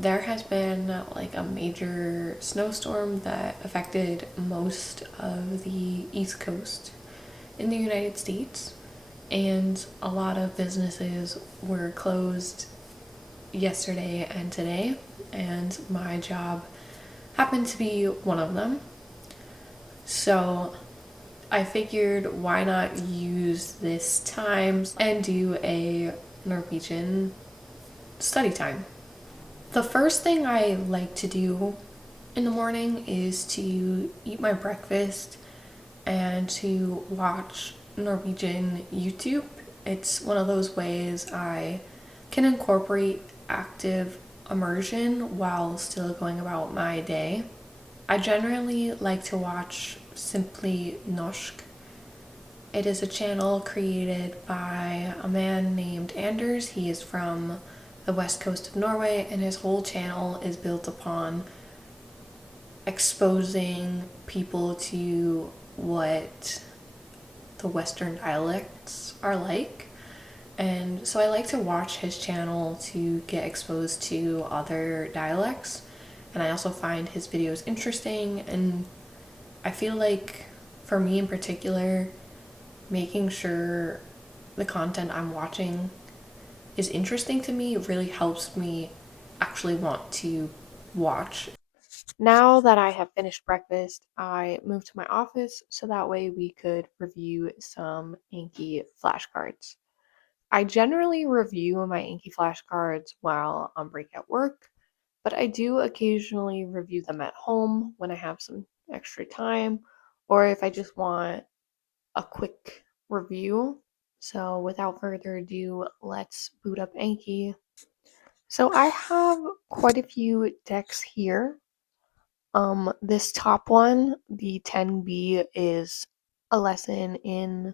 there has been like a major snowstorm that affected most of the East Coast in the United States, and a lot of businesses were closed yesterday and today, and my job happened to be one of them. So I figured why not use this time and do a Norwegian study time. The first thing I like to do in the morning is to eat my breakfast and to watch Norwegian YouTube. It's one of those ways I can incorporate active immersion while still going about my day. I generally like to watch simply Norsk. It is a channel created by a man named Anders. He is from the west coast of Norway, and his whole channel is built upon exposing people to what the Western dialects are like. And so I like to watch his channel to get exposed to other dialects. And I also find his videos interesting. And I feel like, for me in particular, making sure the content I'm watching is interesting to me really helps me actually want to watch. Now that I have finished breakfast, I moved to my office so that way we could review some Anki flashcards. I generally review my Anki flashcards while on break at work, but I do occasionally review them at home when I have some extra time or if I just want a quick review. So without further ado, let's boot up Anki. So I have quite a few decks here. This top one, the 10B, is a lesson in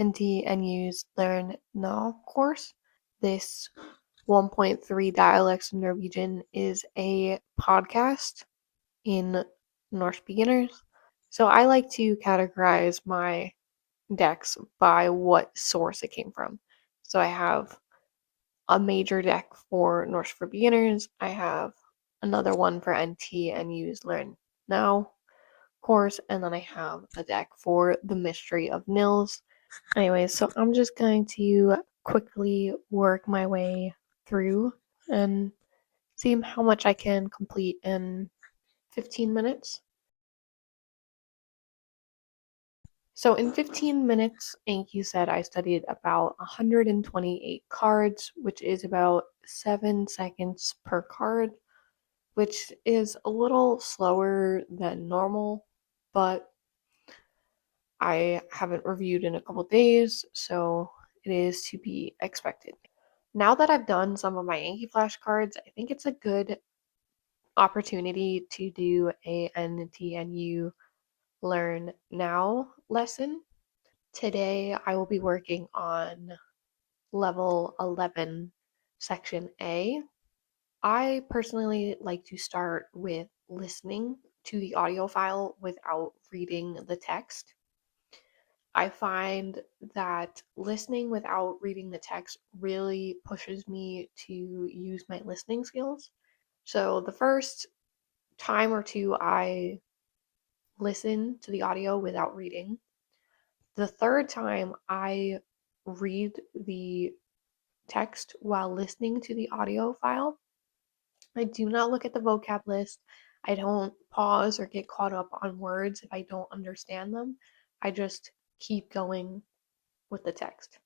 NTNU's LearnNow course. This 1.3 Dialects of Norwegian is a podcast in Norsk beginners. So I like to categorize my decks by what source it came from. So I have a major deck for Norsk for beginners. I have another one for NTNU's LearnNow course, and then I have a deck for the Mystery of Nils. Anyways, so I'm just going to quickly work my way through and see how much I can complete in 15 minutes. So in 15 minutes, Anki said I studied about 128 cards, which is about 7 seconds per card, which is a little slower than normal, but I haven't reviewed in a couple days, so it is to be expected. Now that I've done some of my Anki flashcards, I think it's a good opportunity to do a NTNU Learn Now lesson. Today I will be working on level 11, section A. I personally like to start with listening to the audio file without reading the text. I find that listening without reading the text really pushes me to use my listening skills. So the first time or two I listen to the audio without reading. The third time I read the text while listening to the audio file. I do not look at the vocab list. I don't pause or get caught up on words if I don't understand them. I just keep going with the text.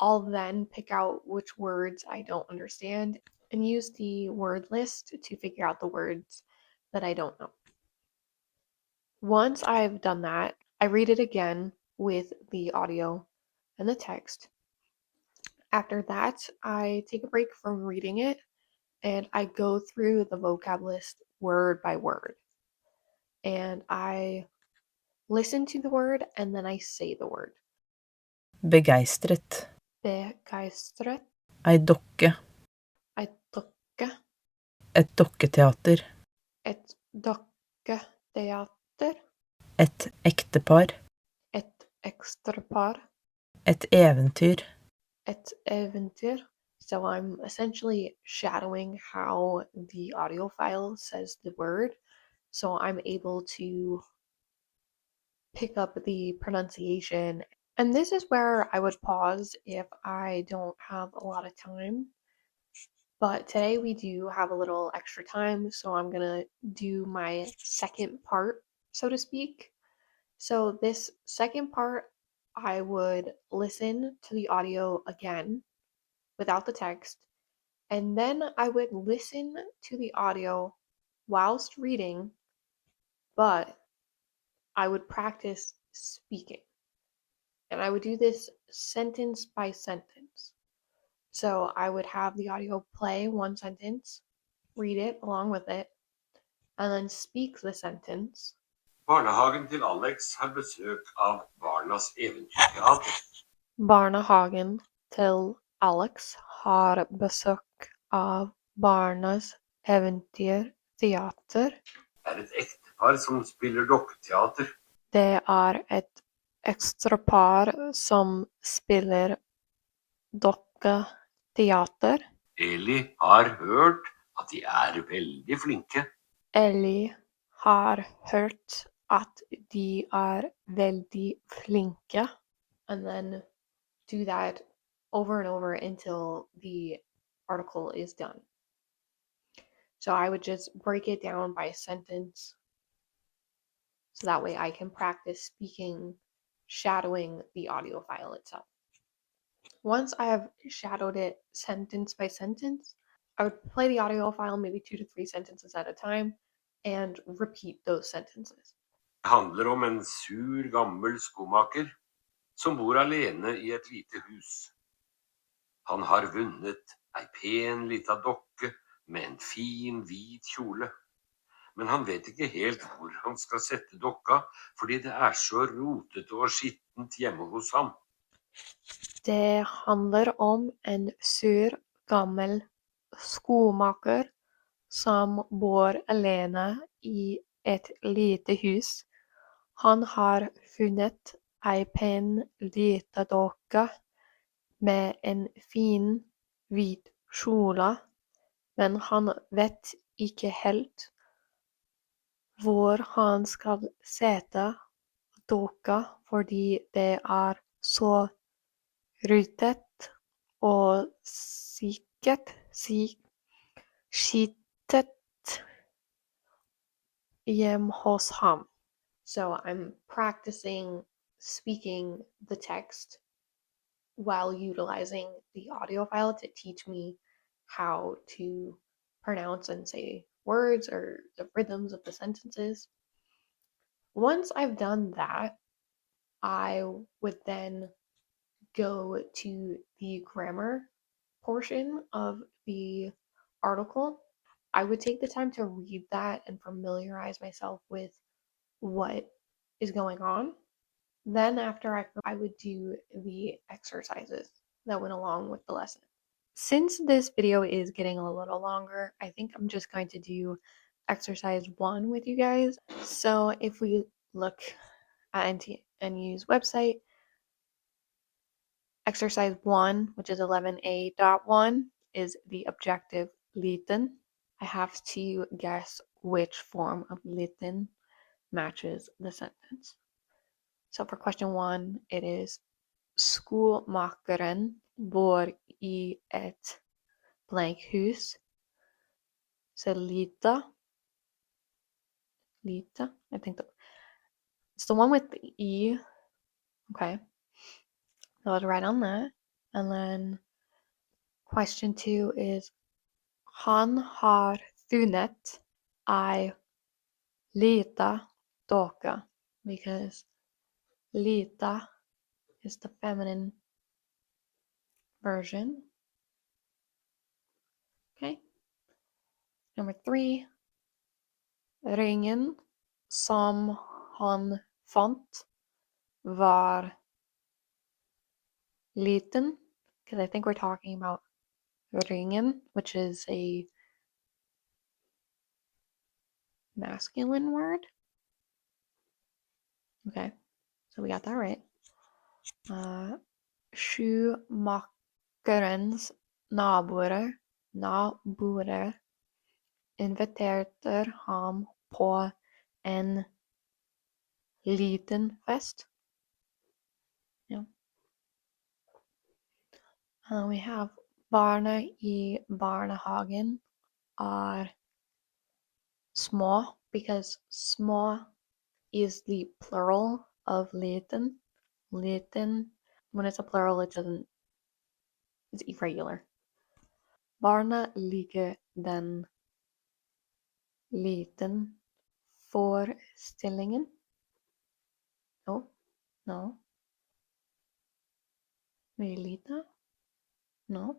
I'll then pick out which words I don't understand and use the word list to figure out the words that I don't know. Once I've done that, I read it again with the audio and the text. After that, I take a break from reading it and I go through the vocab list word by word. And I listen to the word and then I say the word. Begeistret. Begeistret. Ei dokke. Et dokke. Et dokketeater. Et dokketeater. Et ektepar. Et ekstrapar. Et eventyr. Et eventyr. So I'm essentially shadowing how the audio file says the word. So I'm able to pick up the pronunciation. And this is where I would pause if I don't have a lot of time. But today we do have a little extra time, so I'm gonna do my second part, so to speak. So, this second part, I would listen to the audio again without the text, and then I would listen to the audio whilst reading, but I would practice speaking. And I would do this sentence by sentence. So I would have the audio play one sentence, read it along with it, and then speak the sentence. Barnehagen til Alex har besøk av Barnas Eventyrteater. Barnehagen til Alex har besøk av Barnas Eventyrteater. Er et ektepar som spiller dokketeater. Det er et ekstrapar som spiller dokketeater. Eli har hørt at de er veldig flinke. Ellie har hørt at de er veldig flinke. And then do that over and over until the article is done. So I would just break it down by sentence so that way I can practice speaking, shadowing the audio file itself. Once I have shadowed it sentence by sentence, I would play the audio file maybe 2 to 3 sentences at a time and repeat those sentences. Det handler om en sur, gammel skomaker som bor alene i et lite hus. Han har vunnet ei pen lita dokke med en fin, hvit kjole. Men han vet ikke helt hvor han skal sette dokka, fordi det er så rotete og skittent hjemme hos ham. Det handler om en sur, gammel skomaker som bor alene i et lite hus. Han har funnet ei pen lita dokke med en fin, hvit kjole, men han vet ikke helt hvor han skal sette dokka fordi det er så ruttet og skittet hjem hos ham. So I'm practicing speaking the text while utilizing the audio file to teach me how to pronounce and say words or the rhythms of the sentences. Once I've done that, I would then go to the grammar portion of the article. I would take the time to read that and familiarize myself with what is going on. Then, after I would do the exercises that went along with the lesson. Since this video is getting a little longer, I think I'm just going to do exercise 1 with you guys. So, if we look at NTNU's website, exercise 1, which is 11A.1, is the objective liten. I have to guess which form of liten matches the sentence. So for question 1, it is skomakeren bor i et blank hus. Så lita, I think it's the one with the E. Okay. So I'll write on that. And then question 2 is han har funnet ei lita dokke, because lita is the feminine version. Okay. Number 3, ringen som han fant var liten, because I think we're talking about ringen, which is a masculine word. Okay, so we got that right. Schumacherens naboer inviterte ham på en liten fest. Yeah. And we have barna i barnehagen are små, because små is the plural of liten. Liten, when it's a plural, it's irregular. Barna liker den liten forestillingen. No, no. Very lite? No.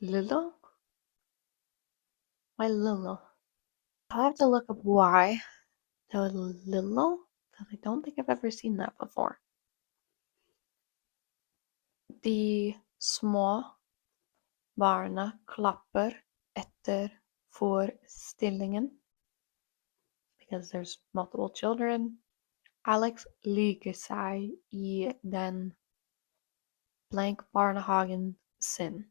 Little? Why little? I'll have to look up why they're little, because I don't think I've ever seen that before. De små barna klapper etter forestillingen, because there's multiple children. Alex liker seg i den blank barnehagen sin.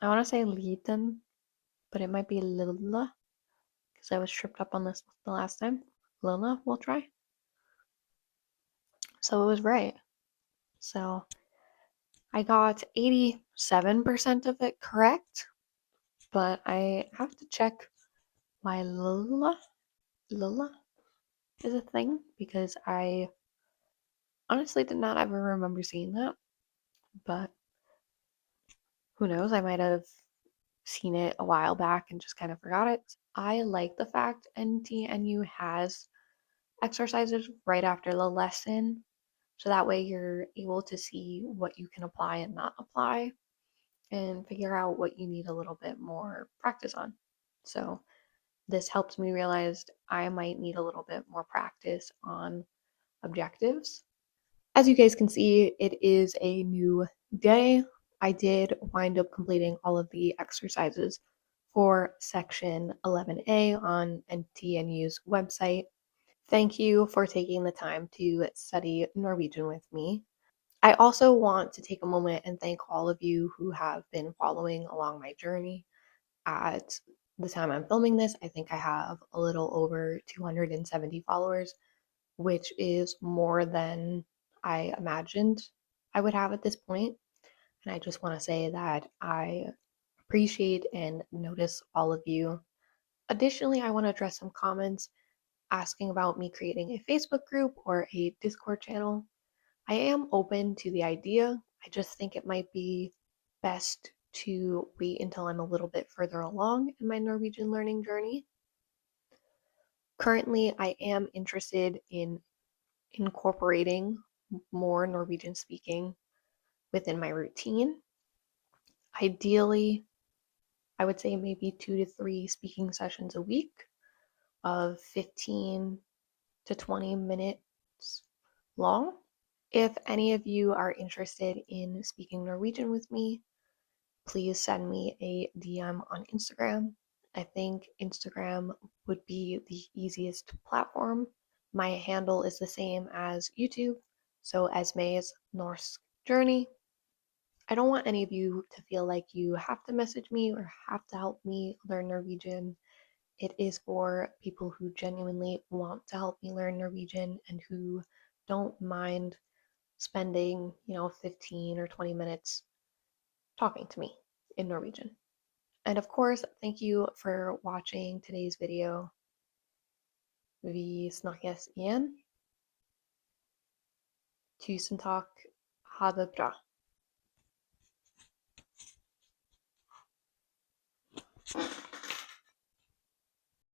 I want to say liten, but it might be Lilla, because I was tripped up on this the last time. Lilla, we'll try. So it was right. So I got 87% of it correct, but I have to check why Lilla is a thing, because I honestly did not ever remember seeing that, but who knows, I might have seen it a while back and just kind of forgot it. I like the fact NTNU has exercises right after the lesson, so that way you're able to see what you can apply and not apply and figure out what you need a little bit more practice on. So this helps me realize I might need a little bit more practice on objectives. As you guys can see, it is a new day. I did wind up completing all of the exercises for section 11A on NTNU's website. Thank you for taking the time to study Norwegian with me. I also want to take a moment and thank all of you who have been following along my journey. At the time I'm filming this, I think I have a little over 270 followers, which is more than I imagined I would have at this point. And I just want to say that I appreciate and notice all of you. Additionally, I want to address some comments asking about me creating a Facebook group or a Discord channel. I am open to the idea. I just think it might be best to wait until I'm a little bit further along in my Norwegian learning journey. Currently, I am interested in incorporating more Norwegian speaking within my routine. Ideally, I would say maybe 2 to 3 speaking sessions a week of 15 to 20 minutes long. If any of you are interested in speaking Norwegian with me, please send me a DM on Instagram. I think Instagram would be the easiest platform. My handle is the same as YouTube, so Esme's Norsk Journey. I don't want any of you to feel like you have to message me or have to help me learn Norwegian. It is for people who genuinely want to help me learn Norwegian and who don't mind spending, 15 or 20 minutes talking to me in Norwegian. And of course, thank you for watching today's video. Vi snakkes igjen. Tusen takk. Ha det bra.